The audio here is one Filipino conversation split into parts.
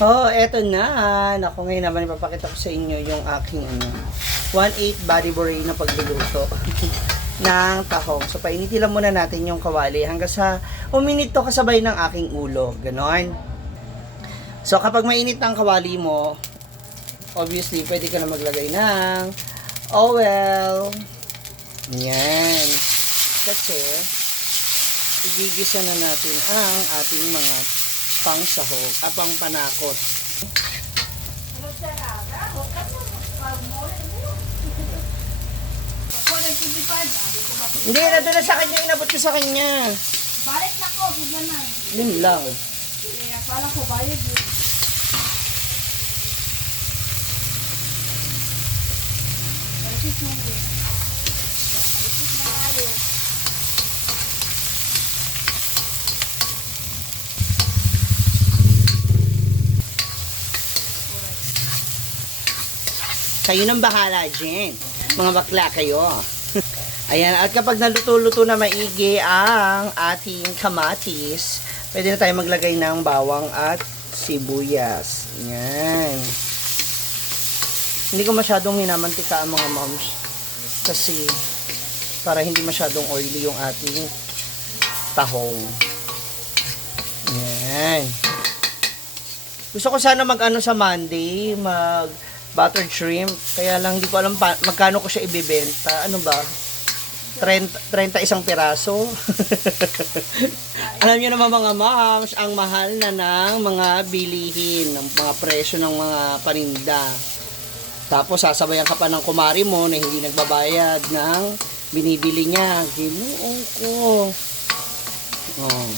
Oh, eto na. Naku, ngayon naman ipapakita ko sa inyo yung aking 1/8 body buray na pagluluto ng tahong. So, painitin lang muna natin yung kawali hanggang sa uminit to kasabay ng aking ulo. Ganon. So, kapag mainit ang kawali mo, obviously, pwede ka na maglagay ng oil. Yan. Kasi, igigisa na natin ang ating mga pangsahog, pang panakot. Hindi, nandun na sa kanya, inabot ko sa kanya. Balik na ko, bigyan na. Yun lang. Kaya akala ko bayad yun. Balisis mo rin. Balisis na tayo. Kayo nang bahala dyan. Mga bakla kayo. Ayan, at kapag naluto-luto na maigi ang ating kamatis, pwede na tayo maglagay ng bawang at sibuyas. Ayan. Hindi ko masyadong minamantika ang mga moms. Kasi, para hindi masyadong oily yung ating tahong. Ayan. Gusto ko sana mag-ano sa Monday, buttered shrimp. Kaya lang hindi ko alam magkano ko siya ibebenta. Ano ba? 31 piraso. Alam niyo naman mga moms, ang mahal na ng mga bilihin, ng mga presyo ng mga paninda. Tapos sasabayan ka pa ng kumari mo na hindi nagbabayad ng binibili niya. Ginoo ko. Oh.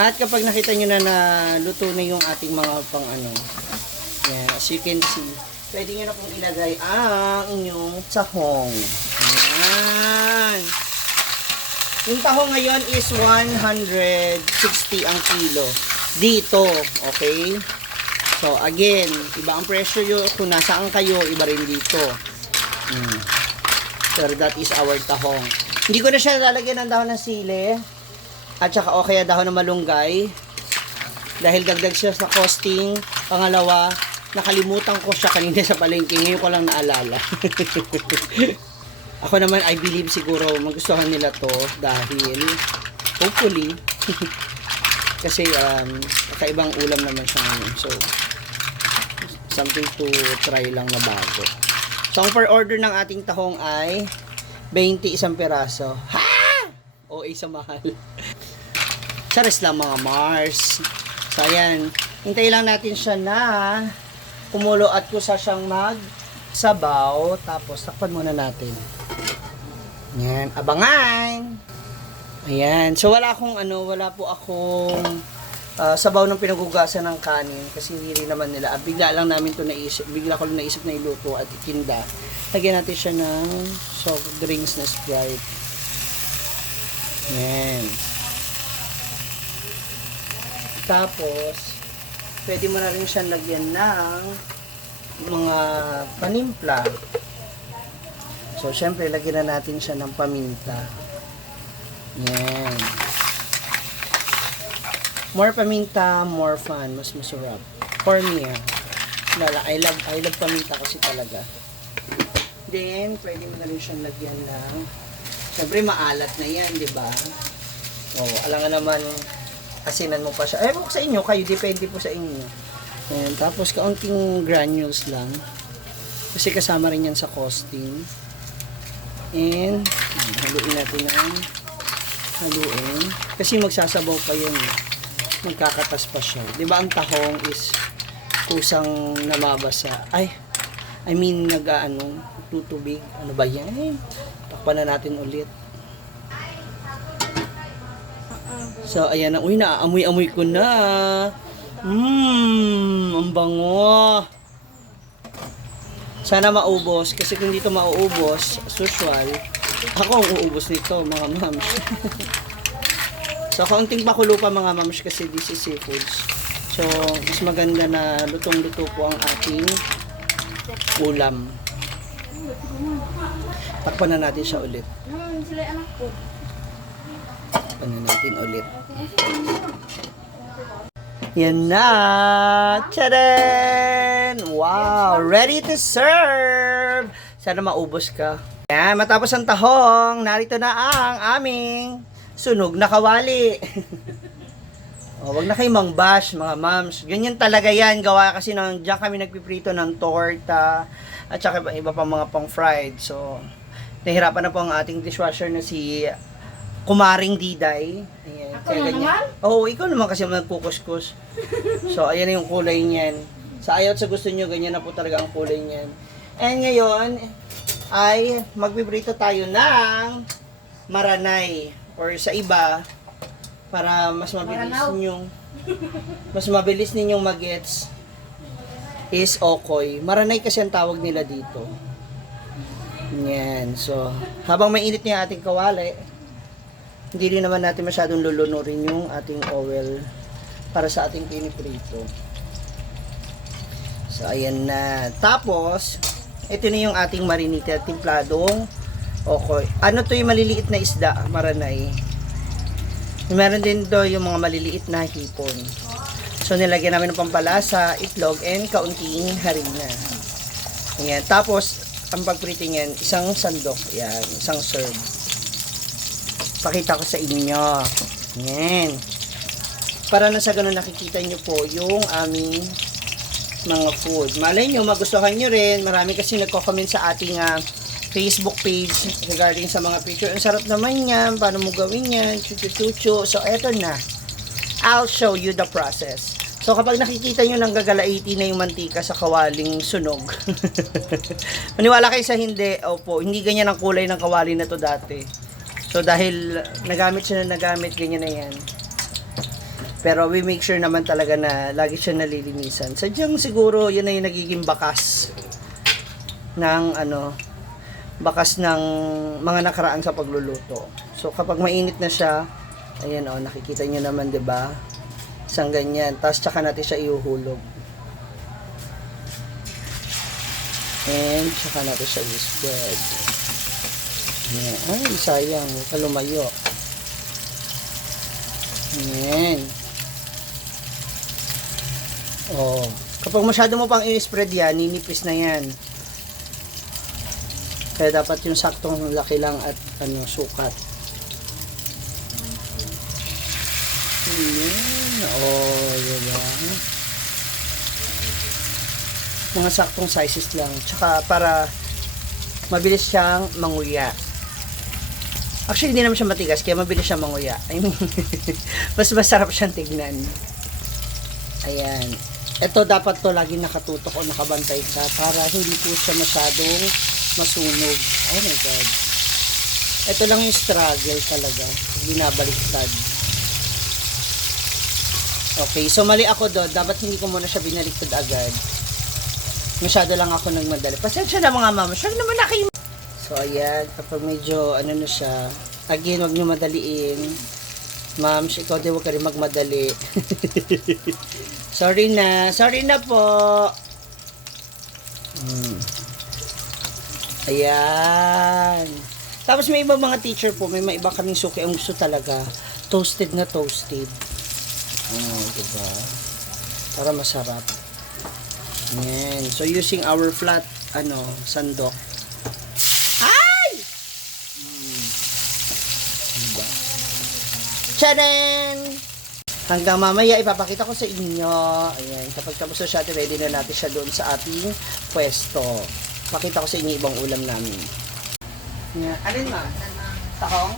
At kapag nakita niyo na luto na yung ating mga pang ano, yeah, as you can see, pwede nyo na pong ilagay ang inyong tahong. Ayan. Yung tahong ngayon is 160 ang kilo. Dito, okay? So, again, iba ang presyo yun. Kung nasaan kayo, iba rin dito. So, that is our tahong. Hindi ko na siya lalagyan ng dahon ng sili. At saka, okay, dahon ng malunggay. Dahil dagdag siya sa costing. Pangalawa, nakalimutan ko siya kanina sa palengke. Ngayon ko lang naalala. Ako naman, I believe siguro magustuhan nila to dahil hopefully kasi kakaibang ulam naman siya ngayon. So, something to try lang na bago. So, ang per order ng ating tahong ay 21 piraso. Ha! O, isa mahal. Charis lang mga Mars. So, ayan. Hintay lang natin siya na kumulo at kusa siyang magsabaw. Tapos, takpan muna natin. Ayan. Abangan! Ayan. So, wala po akong sabaw ng pinagugasan ng kanin. Kasi hindi rin naman nila. Bigla lang namin to naisip. Bigla ko lang naisip na iluto at itinda. Lagyan natin siya ng soft drinks na Sprite. Ayan. Tapos, pwede mo na rin siyang lagyan ng mga panimpla. So, syempre, lagyan na natin siya ng paminta. Yan. More paminta, more fun. Mas masarap. For me, I love paminta kasi talaga. Then, pwede mo na rin siyang lagyan ng, syempre, maalat na yan, di ba? O, alangan naman, asinan mo pa siya. Ewan ko sa inyo, kayo, depende po sa inyo. Ayan, tapos kaunting granules lang. Kasi kasama rin yan sa costing. And, haluin natin ng haluin. Kasi magsasabaw pa yun. Magkakatas pa siya. Diba ang tahong is kusang namabasa. Tutubig. Ano ba yan? Takpan na natin ulit. So, ayan na. Uy, naaamoy-amoy ko na. Ang bango. Sana maubos. Kasi kung dito mauubos, as usual, ako ang uubos nito, mga mams. So, kaunting pakulo pa, mga mams, kasi this is seafoods. So, mas maganda na lutong-luto po ang ating ulam. Takpan na natin siya ulit. Sila anak ko. Takpan na natin ulit. Yan na! Tadaan! Wow! Ready to serve! Sana maubos ka. Yan, matapos ang tahong, narito na ang aming sunog na kawali. Wag na kayo mang-bash, mga moms. Ganyan talaga yan. Gawa kasi diyan kami nagpiprito ng torta at saka iba pang mga pang-fried. So, nahihirapan na po ang ating dishwasher na si Kumaring Diday. Ayan, Ako na naman? Oo, ikaw naman kasi nagkukuskus. So, ayan na yung kulay niyan. Sa ayaw at sa gusto nyo, ganyan na po talaga ang kulay niyan. And ngayon, ay magpiprito tayo ng maranay. Or sa iba, para mas mabilis ninyong magets is okoy. Maranay kasi ang tawag nila dito. Yan. So, habang mainit niya ating kawali, hindi rin naman natin masyadong lulunurin yung ating oil para sa ating piniprito. So, ayan na. Tapos, ito na yung ating marinated timpladong okoy. Ano to yung maliliit na isda, maranay? Meron din do yung mga maliliit na hipon. So, nilagyan namin ng pampalasa, itlog, and kaunting harina. Ayan. Tapos, ang pagprito niyan, isang sandok. Ayan, isang serve. Pakita ko sa inyo. Ayan. Para na sa ganun nakikita nyo po yung aming mga food. Malay nyo, magustuhan nyo rin. Marami kasi nagko-comment sa ating Facebook page regarding sa mga picture. Ang sarap naman yan. Paano mo gawin yan? Chuchu-chuchu. So, eto na. I'll show you the process. So, kapag nakikita nyo nang gagalaiti na yung mantika sa kawaling sunog. Maniwala kayo sa hindi. Opo, hindi ganyan ang kulay ng kawali na to dati. So, dahil nagamit siya na nagamit, ganyan na yan. Pero we make sure naman talaga na lagi siya nalilinisan. Sadyang siguro, yun na yung nagiging bakas ng bakas ng mga nakaraan sa pagluluto. So, kapag mainit na siya, ayan nakikita nyo naman, 'di ba? Isang ganyan. Tapos, tsaka natin siya ihuhulog. And, tsaka natin siya i-spread. Ayan. Ay, sayang. Kalumayo. Ayan. Kapag masyado mo pang i-spread yan, ninipis na yan. Kaya dapat yung saktong laki lang at sukat. Diba? Mga saktong sizes lang. Tsaka para mabilis siyang manguya. Actually, hindi naman siya matigas, kaya mabilis siyang manguya. I mean, mas masarap siyang tignan. Ayan. Ito dapat to lagi nakatutok o nakabantay ka para hindi po siya masyadong masunog. Oh my God. Ito lang yung struggle talaga. Binabaliktad. Okay, so mali ako doon. Dapat hindi ko muna siya binaliktad agad. Masyado lang ako nagmadali. Pasensya na mga mama. Siya naman na kayo. So, ayan. Kapag medyo, na siya. Again, wag nyo madaliin. Ma'am, ikaw din huwag ka rin magmadali. Sorry na. Sorry na po. Ayan. Tapos may ibang mga teacher po, may iba kaming suki ang gusto talaga. Toasted na toasted. Diba? Para masarap. Ayan. So, using our flat, sandok. Ay! Diba? Tchadan! Hanggang mamaya, ipapakita ko sa inyo. Ayan. Kapag tapos na siya, ready na natin siya doon sa ating pwesto. Pakita ko sa inyo ibang ulam namin. Yeah. Alin ma'am? Tahong?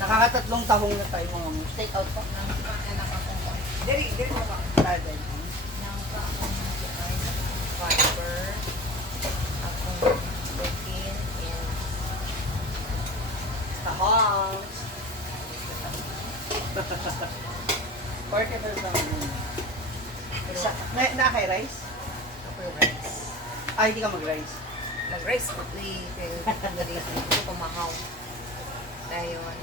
Nakakatatlong tahong na tayo mga mo. Take out pa. Diri mo ba? Fiber, akong protein, and Tahong! Portable ba? Na kay rice? ako yung rice. Hindi ka mag-rice. Mag-rice ko, hindi ko kumahaw. Dahil yun.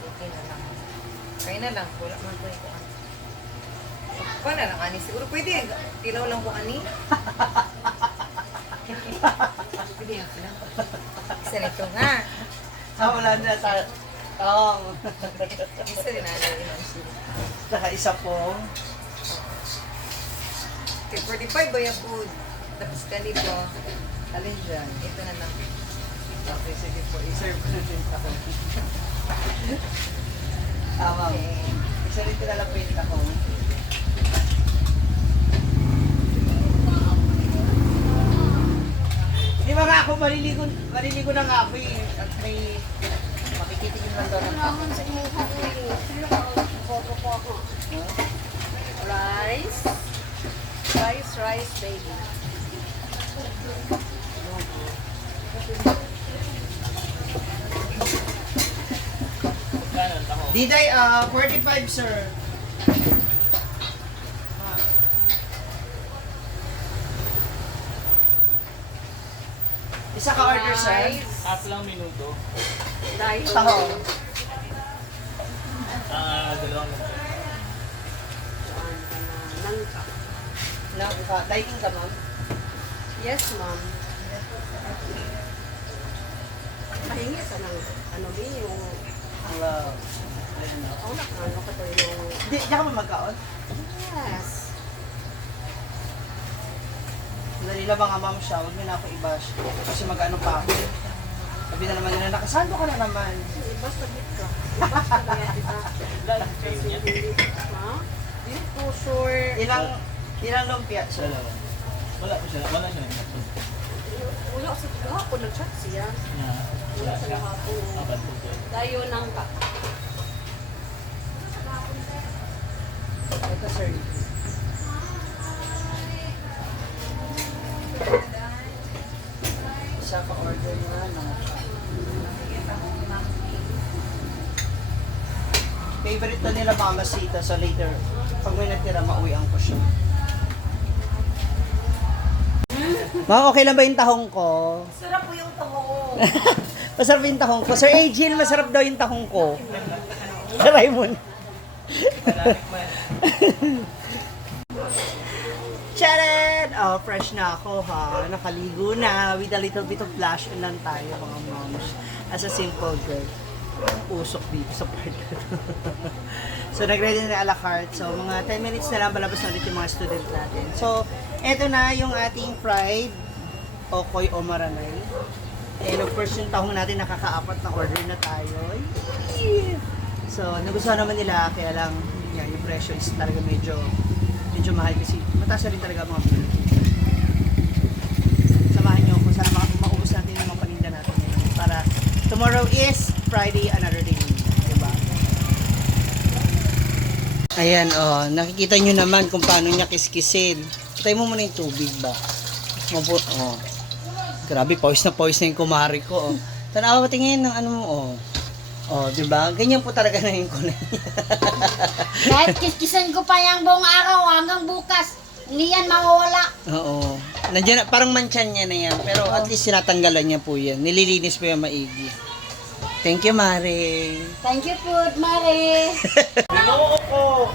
Okay na lang. Kaya na lang, wala man ko yung kuhan. Kuha na lang, ani. Siguro pwede, tilaw lang ko, ani. Pwede yan, tilaw. Isa na ito nga. Wala na Isa rin na lang siya. Saka isa po. Okay, 45 ba yung food? Tapos ganito. Alin dyan? Ito na lang. Okay, sige po. I-serve ko na din ako. Ma'am. Isa rin ko na lang po yung tahong. Di ba nga ako maliligo na nga ako eh. At may makikitikin lang doon ng tahong. Kailangan sa imong hapon. Sino ka? Bobo po ako. Rice. Rice, baby. Diday, 45 sir. Isa ka order sir. Rice. Half lang minuto. Dahil. Tahong. Dalawang minuto. Nangka. Liking ka ma'am? Yes, ma'am. Pahingi sa nang, ano din yung, Hello. ako na, ano ka to yung, Di ka ba magkaon? yes. Dali lang nga ma'am siya, huwag niyo na ako i-bash. Kasi mag-ano pa ako. Sabi na naman nila, nakasando ka na naman. Basta bit ka. Basta kaya kita. Kasi hindi, ha? Hindi po sure. Ilang lumpia sir? Dalawa. Wala siya. Wala sa kahapon, nag-chat siya. Wala sa kahapon. Apat po siya. Dayo ng ka. Ito sir. Isa ka order na ng favorite na nila mama sita, so later pag may natira mauwian ko siya. Ma'am, okay lang ba yung tahong ko? Sarap po yung taho. Masarap yung tahong ko. Sir Jill, masarap daw yung tahong ko. Try mo na. Charan! Oh, fresh na ako ha. Nakaligo na. With a little bit of blush on lang tayo mga moms. As a simple girl. Usok dito sa part na to. So, nag-ready na a la carte. So, mga 10 minutes na lang palabas na ulit yung mga student natin. So, eto na yung ating fried okoy o maranay. And of course, yung tahong natin nakakaapat na order na tayo. Yee! So, nagustuhan naman nila, kaya lang, yan, yung presyo is talaga medyo mahal kasi mataas na rin talaga ang mga bilhin. Samahan nyo kung sana maubos natin yung mga paninda natin ngayon. Para tomorrow is Friday, another day. Diba? Ayan, oh, nakikita nyo naman kung paano niya kiskisin. Patay mo muna yung tubig ba? Oh. Grabe, pawis na yung kumari ko. Oh. Tanawa tingin ng ano mo, oh. Oh, di ba? Ganyan po talaga na yung kulay niya. Kahit kiskisan ko pa yung buong araw hanggang bukas, hindi yan mawawala. Oo. Nandiyan, parang mansyan niya na yan. Pero at least sinatanggalan niya po yan. Nililinis po yan maigi. Thank you, Mare. Thank you po, Mare. Ginoo ko.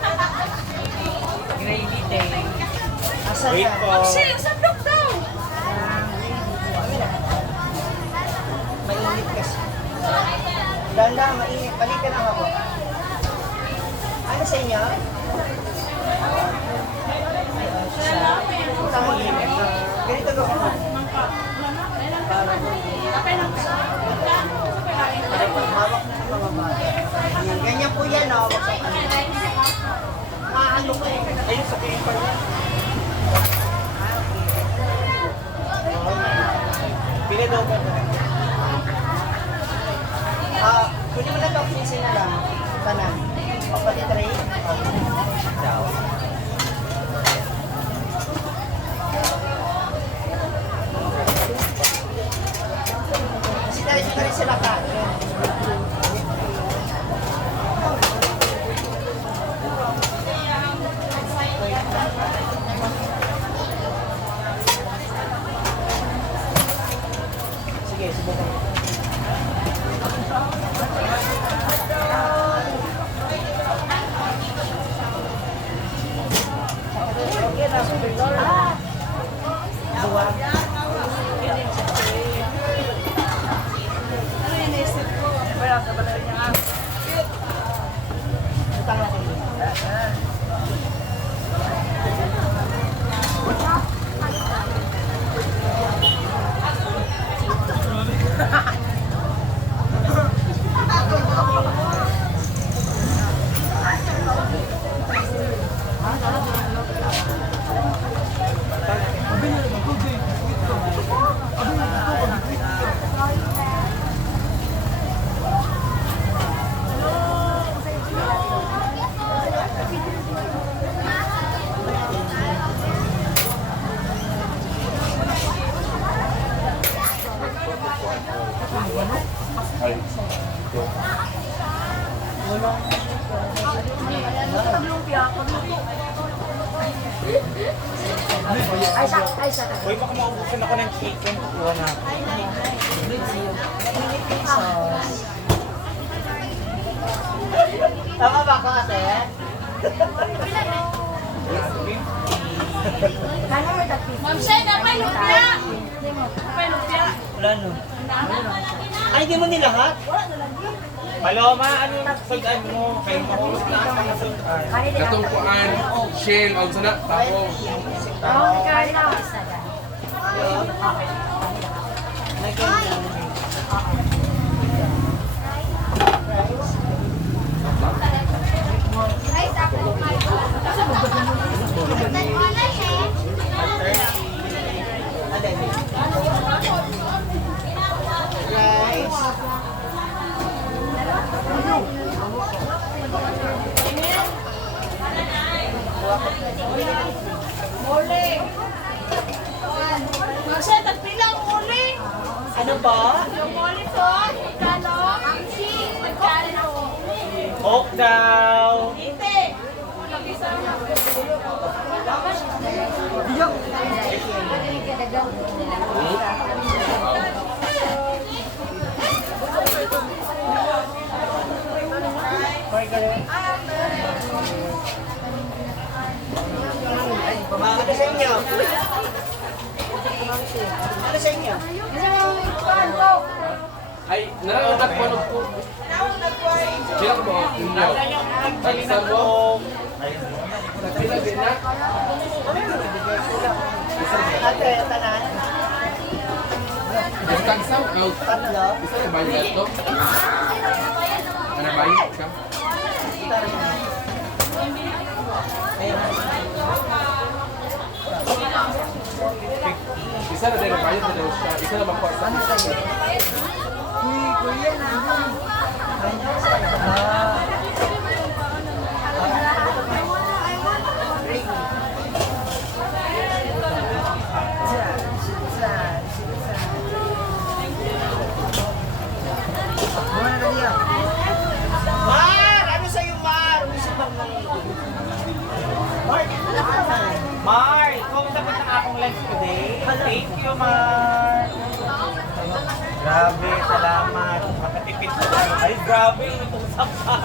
Gravy day. Asa Wait na? po. Sandok daw! Mainit kasi. Danda, mainit. Balik ka lang ako. Ano sa inyo? Tama init. Ganito ko. Para hawak na sa mga bata. Ayan, ganyan po yan, oh. Maano ko eh. Ayun sa paper na. Pili daw ka. Kunin mo na ito, pinsin na lang. Tanan. Pagpati tray. Daw. Kasi dahil dito rin sila kain. Wait. Uy, baka maubusan ako ng chicken. Kuha na ako. Tama ba ako ate? Ma'am Shay, napay lumpia! Napay lumpia! Wala no. Ay, di mo nilahat? Paloma, ano yung sudan mo? Kayo mahulog na ang mga sudan. Katong kuan, shell, o sana, tapo. Ma'am Shay, tagpilang uli! Ano ba? Yung uli po, magkano? Magkano? Hawk daw. Ite! Ano sa inyo? Ano sa inyo? Ay, nararamdaman ko ano po. Sila ko ba? Inyo. Ay, isa mo. Sila din na. Ate, tanan? Basta isa, out. Tatlo? Isa na bayad to. Ano bayad ka? Isa na din na bayad na daw siya. Isa na makuha sa Mar! Ano sa'yo, Mar? Gusto bang Mar, Mar, kung dapat ng akong lunch today. Thank you, Mar. Grabe, salamat. Makatipid ko. Ay, grabe. Itong sapa.